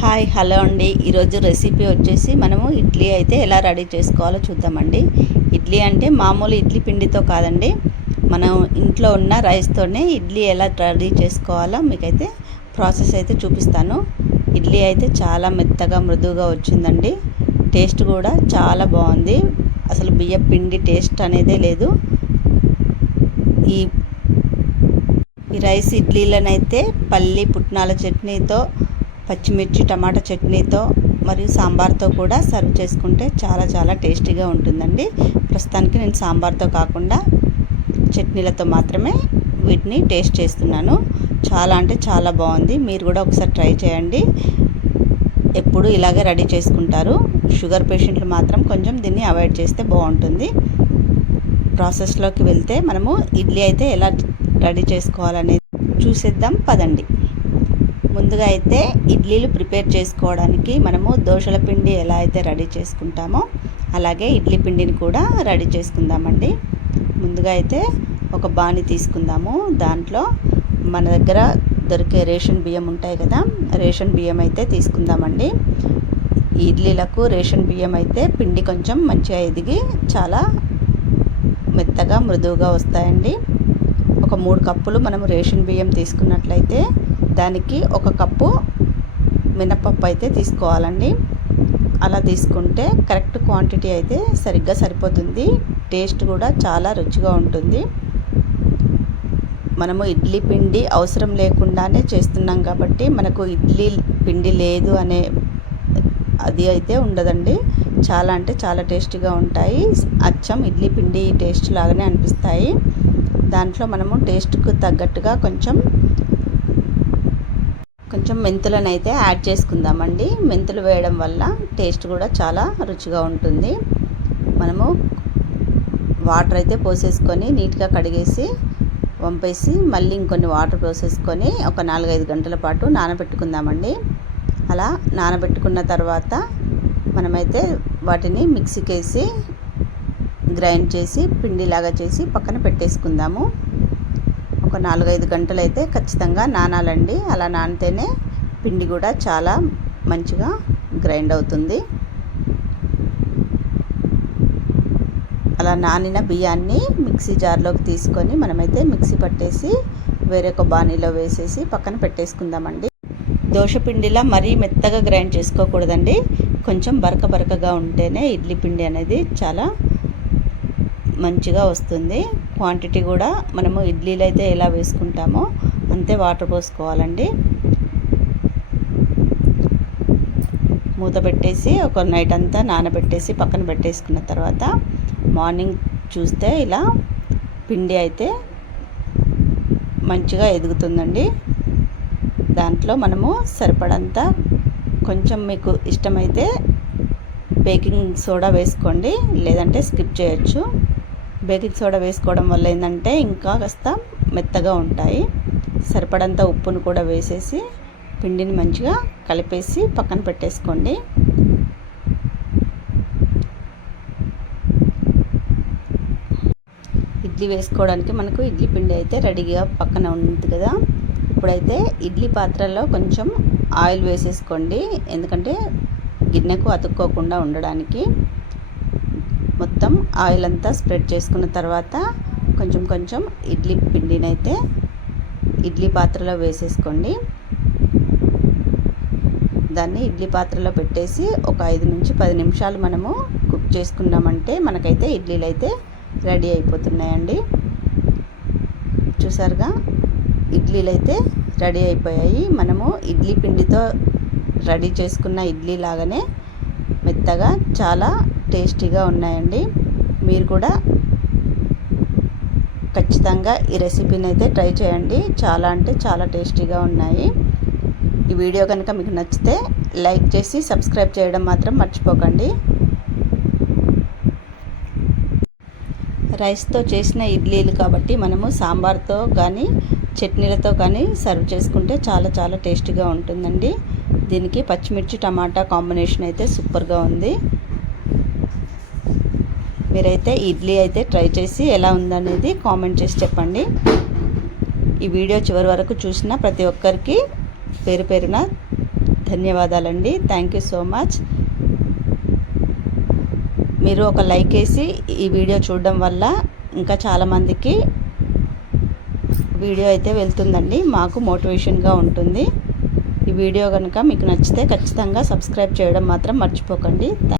Hi hello అండి. ఈరోజు recipe వచ్చేసి మనము ఇడ్లీ అయితే ఎలా రెడీ చేసుకోవాలో చూద్దామండి. ఇడ్లీ అంటే మామూలు ఇడ్లీ పిండితో కాదండి, మనం ఇంట్లో ఉన్న రైస్తోనే ఇడ్లీ ఎలా రెడీ చేసుకోవాలో మీకైతే ప్రాసెస్ అయితే చూపిస్తాను. ఇడ్లీ అయితే చాలా మెత్తగా మృదువుగా వచ్చిందండి. టేస్ట్ కూడా చాలా బాగుంది. అసలు బియ్యం పిండి టేస్ట్ అనేదే లేదు. ఈ రైస్ ఇడ్లీలనైతే పల్లి పుట్నాల చట్నీతో, పచ్చిమిర్చి టమాటా చట్నీతో మరియు సాంబార్తో కూడా సర్వ్ చేసుకుంటే చాలా చాలా టేస్టీగా ఉంటుందండి. ప్రస్తుతానికి నేను సాంబార్తో కాకుండా చట్నీలతో మాత్రమే వీటిని టేస్ట్ చేస్తున్నాను. చాలా అంటే చాలా బాగుంది. మీరు కూడా ఒకసారి ట్రై చేయండి. ఎప్పుడు ఇలాగే రెడీ చేసుకుంటారు. షుగర్ పేషెంట్లు మాత్రం కొంచెం దీన్ని అవాయిడ్ చేస్తే బాగుంటుంది. ప్రాసెస్లోకి వెళ్తే మనము ఇడ్లీ అయితే ఎలా రెడీ చేసుకోవాలనేది చూసేద్దాం పదండి. ముందుగా అయితే ఇడ్లీలు ప్రిపేర్ చేసుకోవడానికి మనము దోశల పిండి ఎలా అయితే రెడీ చేసుకుంటామో అలాగే ఇడ్లీ పిండిని కూడా రెడీ చేసుకుందామండి. ముందుగా అయితే ఒక బాణి తీసుకుందాము. దాంట్లో మన దగ్గర దొరికే రేషన్ బియ్యం ఉంటాయి కదా, రేషన్ బియ్యం అయితే తీసుకుందామండి. ఇడ్లీలకు రేషన్ బియ్యం అయితే పిండి కొంచెం మంచిగా ఎదిగి చాలా మెత్తగా మృదువుగా వస్తాయండి. ఒక 3 కప్పులు మనము రేషన్ బియ్యం తీసుకున్నట్లయితే దానికి 1 కప్పు మినపప్పు అయితే తీసుకోవాలండి. అలా తీసుకుంటే కరెక్ట్ క్వాంటిటీ అయితే సరిగ్గా సరిపోతుంది. టేస్ట్ కూడా చాలా రుచిగా ఉంటుంది. మనము ఇడ్లీ పిండి అవసరం లేకుండానే చేస్తున్నాం కాబట్టి మనకు ఇడ్లీ పిండి లేదు అనే అది అయితే ఉండదండి. చాలా అంటే చాలా టేస్టీగా ఉంటాయి. అచ్చం ఇడ్లీ పిండి టేస్ట్ లాగానే అనిపిస్తాయి. దాంట్లో మనము టేస్ట్కు తగ్గట్టుగా కొంచెం మెంతులను అయితే యాడ్ చేసుకుందామండి. మెంతులు వేయడం వల్ల టేస్ట్ కూడా చాలా రుచిగా ఉంటుంది. మనము వాటర్ అయితే పోసేసుకొని నీట్గా కడిగేసి వంపేసి మళ్ళీ ఇంకొన్ని వాటర్ పోసేసుకొని ఒక 4-5 గంటల పాటు నానబెట్టుకుందామండి. అలా నానబెట్టుకున్న తర్వాత మనమైతే వాటిని మిక్సీకి వేసి గ్రైండ్ చేసి పిండిలాగా చేసి పక్కన పెట్టేసుకుందాము. ఒక 4-5 గంటలు అయితే ఖచ్చితంగా నానాలండి. అలా నానితేనే పిండి కూడా చాలా మంచిగా గ్రైండ్ అవుతుంది. అలా నానిన బియ్యాన్ని మిక్సీ జార్లోకి తీసుకొని మనమైతే మిక్సీ పట్టేసి వేరొక బాణీలో వేసేసి పక్కన పెట్టేసుకుందామండి. దోశ పిండిలా మరీ మెత్తగా గ్రైండ్ చేసుకోకూడదండి. కొంచెం బరకగా ఉంటేనే ఇడ్లీ పిండి అనేది చాలా మంచిగా వస్తుంది. క్వాంటిటీ కూడా మనము ఇడ్లీలు అయితే ఎలా వేసుకుంటామో అంతే వాటర్ పోసుకోవాలండి. మూత పెట్టేసి ఒక నైట్ అంతా నానబెట్టేసి పక్కన పెట్టేసుకున్న తర్వాత మార్నింగ్ చూస్తే ఇలా పిండి అయితే మంచిగా ఎదుగుతుందండి. దాంట్లో మనము సరిపడంత కొంచెం మీకు ఇష్టమైతే బేకింగ్ సోడా వేసుకోండి, లేదంటే స్కిప్ చేయొచ్చు. బేకింగ్ సోడా వేసుకోవడం వల్ల ఏంటంటే ఇంకా కాస్త మెత్తగా ఉంటాయి. సరిపడంత ఉప్పును కూడా వేసేసి పిండిని మంచిగా కలిపేసి పక్కన పెట్టేసుకోండి. ఇడ్లీ వేసుకోవడానికి మనకు ఇడ్లీ పిండి అయితే రెడీగా పక్కన ఉంది కదా. ఇప్పుడైతే ఇడ్లీ పాత్రలో కొంచెం ఆయిల్ వేసేసుకోండి, ఎందుకంటే గిన్నెకు అతుక్కోకుండా ఉండడానికి. మొత్తం ఆయిల్ అంతా స్ప్రెడ్ చేసుకున్న తర్వాత కొంచెం ఇడ్లీ పిండిని అయితే ఇడ్లీ పాత్రలో వేసేసుకోండి. దాన్ని ఇడ్లీ పాత్రలో పెట్టేసి ఒక 5-10 నిమిషాలు మనము కుక్ చేసుకున్నామంటే మనకైతే ఇడ్లీలు అయితే రెడీ అయిపోతున్నాయండి. చూసారుగా, ఇడ్లీలు అయితే రెడీ అయిపోయాయి. మనము ఇడ్లీ పిండితో రెడీ చేసుకున్న ఇడ్లీ లాగానే మెత్తగా చాలా టేస్టీగా ఉన్నాయండి. మీరు కూడా ఖచ్చితంగా ఈ రెసిపీని అయితే ట్రై చేయండి. చాలా అంటే చాలా టేస్టీగా ఉన్నాయి. ఈ వీడియో కనుక మీకు నచ్చితే లైక్ చేసి సబ్స్క్రైబ్ చేయడం మాత్రం మర్చిపోకండి. రైస్తో చేసిన ఇడ్లీలు కాబట్టి మనము సాంబార్తో కానీ చట్నీలతో కానీ సర్వ్ చేసుకుంటే చాలా చాలా టేస్టీగా ఉంటుందండి. దీనికి పచ్చిమిర్చి టమాటా కాంబినేషన్ అయితే సూపర్గా ఉంది. మీరైతే ఇడ్లీ అయితే ట్రై చేసి ఎలా ఉందనేది కామెంట్ చేసి చెప్పండి. ఈ వీడియో చివరి వరకు చూసిన ప్రతి ఒక్కరికి పేరు పేరున ధన్యవాదాలండి. Thank you so much. మీరు ఒక లైక్ వేసి ఈ వీడియో చూడడం వల్ల ఇంకా చాలామందికి వీడియో అయితే వెళ్తుందండి. మాకు మోటివేషన్గా ఉంటుంది. ఈ వీడియో కనుక మీకు నచ్చితే ఖచ్చితంగా సబ్స్క్రైబ్ చేయడం మాత్రం మర్చిపోకండి.